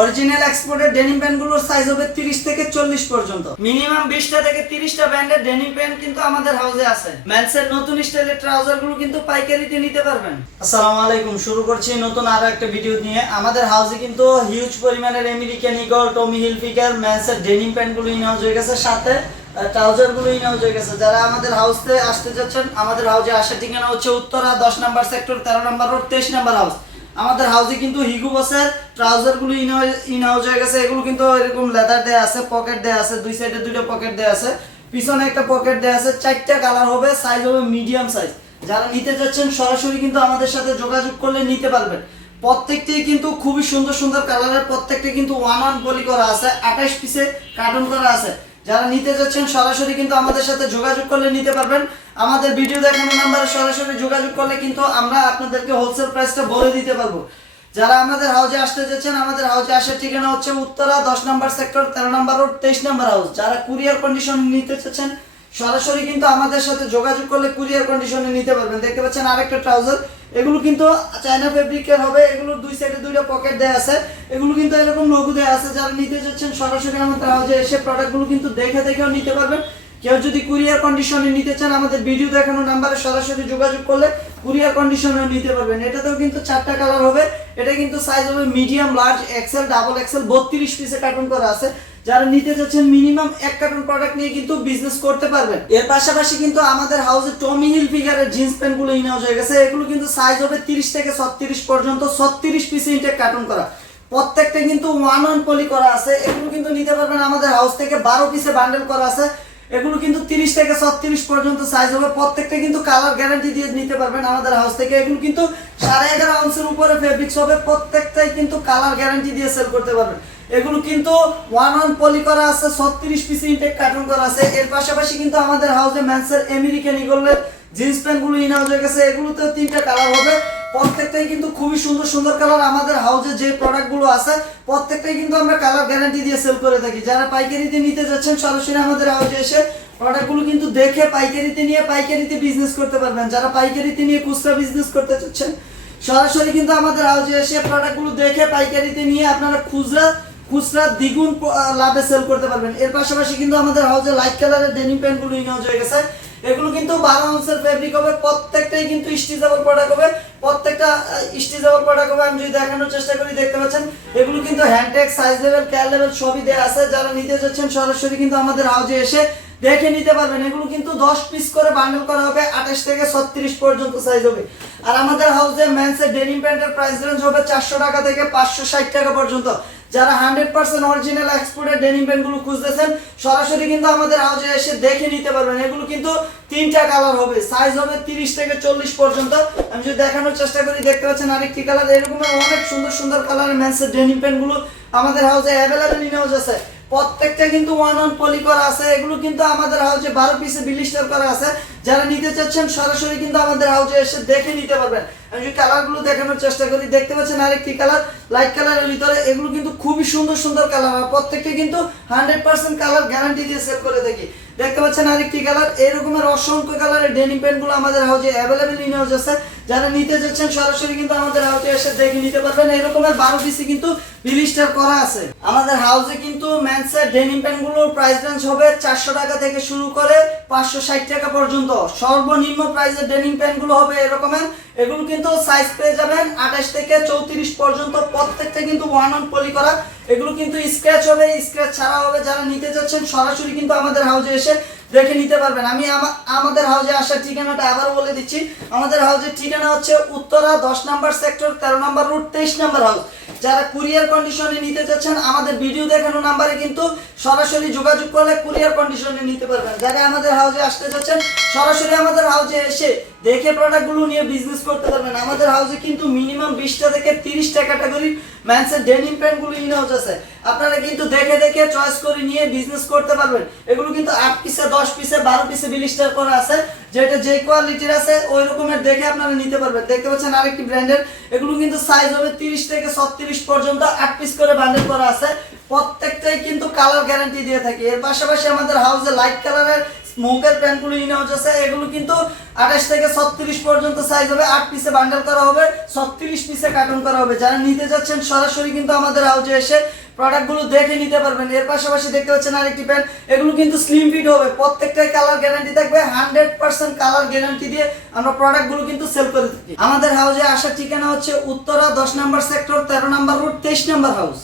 Original এক্সপোর্টের denim প্যান্টগুলোর size হবে তিরিশ থেকে চল্লিশ পর্যন্ত। মিনিমাম বিশটা থেকে তিরিশটা ব্র্যান্ডের ডেনিম প্যান্ট কিন্তু আমাদের হাউসে আছে। ম্যান্সের নতুন স্টাইলের ট্রাউজারগুলো কিন্তু পাইকারিতে নিতে পারবেন। আসসালামু আলাইকুম শুরু করছি নতুন আরও একটা ভিডিও নিয়ে। আমাদের হাউসে কিন্তু হিউজ পরিমাণের আমেরিকান ইগল টমি হিলফিগার ম্যান্সের ডেনিম প্যান্টগুলো ইন হাউস হয়ে গেছে। সাথে ট্রাউজারগুলো ইন হাউস হয়ে গেছে। যারা আমাদের হাউসে আসতে যাচ্ছেন আমাদের হাউসে আসার ঠিকানা হচ্ছে উত্তরা দশ নাম্বার সেক্টর তেরো নাম্বার রোড তেইশ নাম্বার হাউস আমাদের হাউসে কিন্তু হিগু বসের ট্রাউজারগুলো ইন হাউস হয়ে গেছে, এগুলো কিন্তু এরকম লেদার দেয়া আছে পকেট দেয়া আছে, দুই সাইডে দুইটা পকেট দেয়া আছে। পিছনে একটা পকেট দেয়া আছে, চারটা কালার হবে সাইজ হবে মিডিয়াম সাইজ যারা নিতে যাচ্ছেন সরাসরি কিন্তু আমাদের সাথে যোগাযোগ করলে নিতে পারবেন। প্রত্যেকটি কিন্তু খুবই সুন্দর সুন্দর কালারের প্রত্যেকটি কিন্তু ওয়ান ওয়ান পলি করা আছে, আঠাশ পিসে কার্টুন করা আছে। যারা নিতে যাচ্ছেন, সরাসরি কিন্তু আমাদের সাথে যোগাযোগ করলে নিতে পারবেন। আমাদের ভিডিও দেখানো নাম্বারে সরাসরি যোগাযোগ করলে কিন্তু আমরা আপনাদেরকে হোলসেল প্রাইসটা বলে দিতে পারব। যারা আমাদের হাউজে আসতে যাচ্ছেন, আমাদের হাউজে আসার ঠিকানা হচ্ছে উত্তরা দশ নম্বর সেক্টর তেরো নম্বর রোড তেইশ নম্বর হাউস যারা কুরিয়ার কন্ডিশন নিতে চাচ্ছেন সরাসরি কিন্তু আমাদের সাথে যোগাযোগ করলে কুরিয়ার কন্ডিশনে নিতে পারবেন। দেখতে পাচ্ছেন আরেকটা ট্রাউজার। এগুলো কিন্তু চায়না ফেব্রিকের হবে। এগুলো দুই সাইডে দুইটা পকেট দেওয়া আছে। এগুলো কিন্তু এরকম লঘু দেওয়া আছে। যারা নিতে চাচ্ছেন সরাসরি আমাদের হাউজে এসে প্রোডাক্টগুলো কিন্তু দেখে দেখেও নিতে পারবেন। কেউ যদি কুরিয়ার কন্ডিশনে নিতে চান, আমাদের ভিডিও দেখানো নাম্বারে সরাসরি যোগাযোগ করলে কুরিয়ার কন্ডিশনেও নিতে পারবেন। এটাতেও কিন্তু চারটা কালার হবে। এটা কিন্তু সাইজ হবে medium large XL double XL বত্রিশ পিসে কার্টুন করা আছে। যারা নিতে চাচ্ছেন মিনিমাম এক কার্টুন প্রোডাক্ট নিয়ে কিন্তু বিজনেস করতে পারবেন। এর পাশাপাশি কিন্তু আমাদের হাউসে টমি হিল ফিগারের জিন্স প্যান্টগুলো ইন হয়ে গেছে। এগুলো কিন্তু সাইজ হবে তিরিশ থেকে ছত্রিশ পর্যন্ত, ছত্রিশ পিসে ইনটেক কার্টুন করা। প্রত্যেকটা কিন্তু ওয়ান ওয়ান পলি করা আছে। এগুলো কিন্তু নিতে পারবেন আমাদের হাউস থেকে বারো পিসে বান্ডেল করা আছে। এগুলো কিন্তু তিরিশ থেকে ছত্রিশ পর্যন্ত সাইজ হবে। প্রত্যেকটা কিন্তু কালার গ্যারান্টি দিয়ে নিতে পারবেন আমাদের হাউস থেকে। এগুলো কিন্তু সাড়ে এগারো আউন্সের উপরে ফেব্রিক্স হবে। প্রত্যেকটাই কিন্তু কালার গ্যারান্টি দিয়ে সেল করতে পারবেন। এগুলো কিন্তু ওয়ান ওয়ান পলি করা আছে, ছত্রিশ পিস ইনটেক কার্টুন করা আছে। এর পাশাপাশি কিন্তু আমাদের হাউসে ম্যান্সের আমেরিকান ইগলের জিন্স প্যান্টগুলো ইন হয়ে গেছে। এগুলোতেও তিনটা কালার হবে। প্রত্যেকটাই কিন্তু খুবই সুন্দর সুন্দর কালার আমাদের হাউসে যে প্রোডাক্টগুলো আছে, প্রত্যেকটাই কিন্তু আমরা কালার গ্যারান্টি দিয়ে সেল করে থাকি। যারা পাইকারিতে নিতে যাচ্ছেন, সরাসরি আমাদের হাউসে এসে প্রোডাক্টগুলো কিন্তু দেখে পাইকারিতে নিয়ে পাইকারিতে বিজনেস করতে পারবেন। যারা পাইকারিতে নিয়ে খুচরা বিজনেস করতে চাচ্ছেন, সরাসরি কিন্তু আমাদের হাউসে এসে প্রোডাক্টগুলো দেখে পাইকারিতে নিয়ে আপনারা খুচরা খুচরা দ্বিগুণ লাভে সেল করতে পারবেন। এর পাশাপাশি কিন্তু আমাদের হাউসে লাইট কালারের ডেনিম প্যান্টগুলো ইউজ হয়ে গেছে। এগুলো কিন্তু বারো আউন্সের ফেব্রিক হবে, প্রত্যেকটাই কিন্তু স্টিচেবল প্রোডাক্ট হবে। প্রত্যেকটা স্টিচেবল প্রোডাক্ট হবে, আমি যদি দেখানোর চেষ্টা করি, দেখতে পাচ্ছেন? এগুলো কিন্তু hand tag size level care level সবই দেওয়া আছে। যারা নিতে যাচ্ছেন, সরাসরি কিন্তু আমাদের হাউজে এসে দেখে নিতে পারবেন। এগুলো কিন্তু দশ পিস করে বান্ডেল করা হবে, আঠাশ থেকে ছত্রিশ পর্যন্ত সাইজ হবে। আর আমাদের হাউসে মেন্সের ডেনিম প্যান্টের প্রাইস রেঞ্জ হবে চারশো টাকা থেকে পাঁচশো ষাট টাকা পর্যন্ত। যারা হান্ড্রেড পার্সেন্ট অরিজিনাল এক্সপোর্টের ডেনিম প্যান্টগুলো খুঁজতেছেন, সরাসরি কিন্তু আমাদের হাউসে এসে দেখে নিতে পারবেন। এগুলো কিন্তু তিনটা কালার হবে। সাইজ হবে তিরিশ থেকে চল্লিশ পর্যন্ত। আমি যদি দেখানোর চেষ্টা করি, দেখতে পাচ্ছেন আরেকটি কালার এরকম অনেক সুন্দর সুন্দর কালারের মেন্সের ডেনিম প্যান্টগুলো আমাদের হাউজে অ্যাভেলেবেল ইন হাউস আছে। প্রত্যেকটা কিন্তু ওয়ান ওয়ান পলি করা আছে। এগুলো কিন্তু আমাদের হাউজে বারো পিসে বিলিস্টার করা আছে। যারা নিতে চাচ্ছেন, সরাসরি কিন্তু আমাদের হাউসে এসে দেখে নিতে পারবেন। আমি কালারগুলো দেখানোর চেষ্টা করি, দেখতে পাচ্ছেন আরেকটি কালার লাইট কালারের ভিতরে এগুলো কিন্তু খুবই সুন্দর সুন্দর কালার আর প্রত্যেকটা কিন্তু হান্ড্রেড পার্সেন্ট কালার গ্যারান্টি দিয়ে সেল করে থাকি। দেখতে পাচ্ছেন আরেকটি কালার এরকমের অসংখ্য কালারের ডেনিম প্যান্টগুলো আমাদের হাউজে অ্যাভেলেবেল ইন হাউস আছে। যারা নিতে যাচ্ছেন, সরাসরি কিন্তু আমাদের হাউজে এসে দেখে নিতে পারবেন, এরকমের বারো পিসি কিন্তু বিলিস্টার করা আছে। আমাদের হাউজে কিন্তু ম্যান্সের ডেনিম প্যান্টগুলোর প্রাইস রেঞ্জ হবে চারশো টাকা থেকে শুরু করে পাঁচশো ষাট টাকা পর্যন্ত। সর্বনিম্ন প্রাইসের ডেনিম প্যান্টগুলো হবে এরকমের। এগুলো কিন্তু সাইজ পেয়ে যাবেন আঠাশ থেকে চৌত্রিশ পর্যন্ত প্রত্যেকটা কিন্তু ওয়ান অন পলি করা। এগুলো কিন্তু স্ক্র্যাচ হবে স্ক্র্যাচ ছাড়া হবে। যারা নিতে যাচ্ছেন, সরাসরি কিন্তু আমাদের হাউজে এসে দেখে নিতে পারবেন। আমি আমাদের হাউজে আসার ঠিকানাটা আবার বলে দিচ্ছি। আমাদের হাউসের ঠিকানা হচ্ছে উত্তরা দশ নাম্বার সেক্টর তেরো নাম্বার রুট তেইশ নাম্বার হাউস যারা কুরিয়ার কন্ডিশনে নিতে যাচ্ছেন, আমাদের ভিডিও দেখানো নাম্বারে কিন্তু সরাসরি যোগাযোগ করলে কুরিয়ার কন্ডিশনে নিতে পারবেন। যারা আমাদের হাউসে আসতে যাচ্ছেন, সরাসরি আমাদের হাউসে এসে দেখে প্রোডাক্টগুলো নিয়ে বিজনেস করতে পারবেন। আমাদের হাউসে কিন্তু মিনিমাম বিশটা থেকে তিরিশটা ক্যাটাগরির ম্যান্সের ডেনিম প্যান্টগুলো ইন আছে। আপনারা কিন্তু দেখে দেখে চয়েস করে নিয়ে বিজনেস করতে পারবেন। এগুলো কিন্তু আট পিসে দশ পিসে বারো পিসে বিলিস্টার করা আছে। যেটা যে কোয়ালিটির আছে, ওই রকমের দেখে আপনারা নিতে পারবেন। দেখতে পাচ্ছেন আরেকটি ব্র্যান্ডের এগুলো কিন্তু সাইজ হবে তিরিশ থেকে ছত্রিশ পর্যন্ত আট পিস করে বান্ডেল করা আছে। প্রত্যেকটাই কিন্তু কালার গ্যারান্টি দিয়ে থাকি। এর পাশাপাশি আমাদের হাউসে লাইট কালারের স্মোকের প্যান্টগুলো ইনহাউস আছে। এগুলো কিন্তু আঠাশ থেকে ছত্রিশ পর্যন্ত সাইজ হবে। আট পিসে বান্ডেল করা হবে। ছত্রিশ পিসে কাটন করা হবে। যারা নিতে যাচ্ছেন সরাসরি কিন্তু আমাদের হাউজে এসে প্রোডাক্টগুলো দেখে নিতে পারবেন। এর পাশাপাশি দেখতে পাচ্ছেন আরেকটি প্যান্ট এগুলো কিন্তু স্লিম ফিট হবে। প্রত্যেকটাই কালার গ্যারান্টি থাকবে। হান্ড্রেড পার্সেন্ট কালার গ্যারান্টি দিয়ে আমরা প্রোডাক্টগুলো কিন্তু সেল করে থাকি। আমাদের হাউজে আসার ঠিকানা হচ্ছে উত্তরা দশ নম্বর সেক্টর তেরো নম্বর রোড তেইশ নম্বর হাউস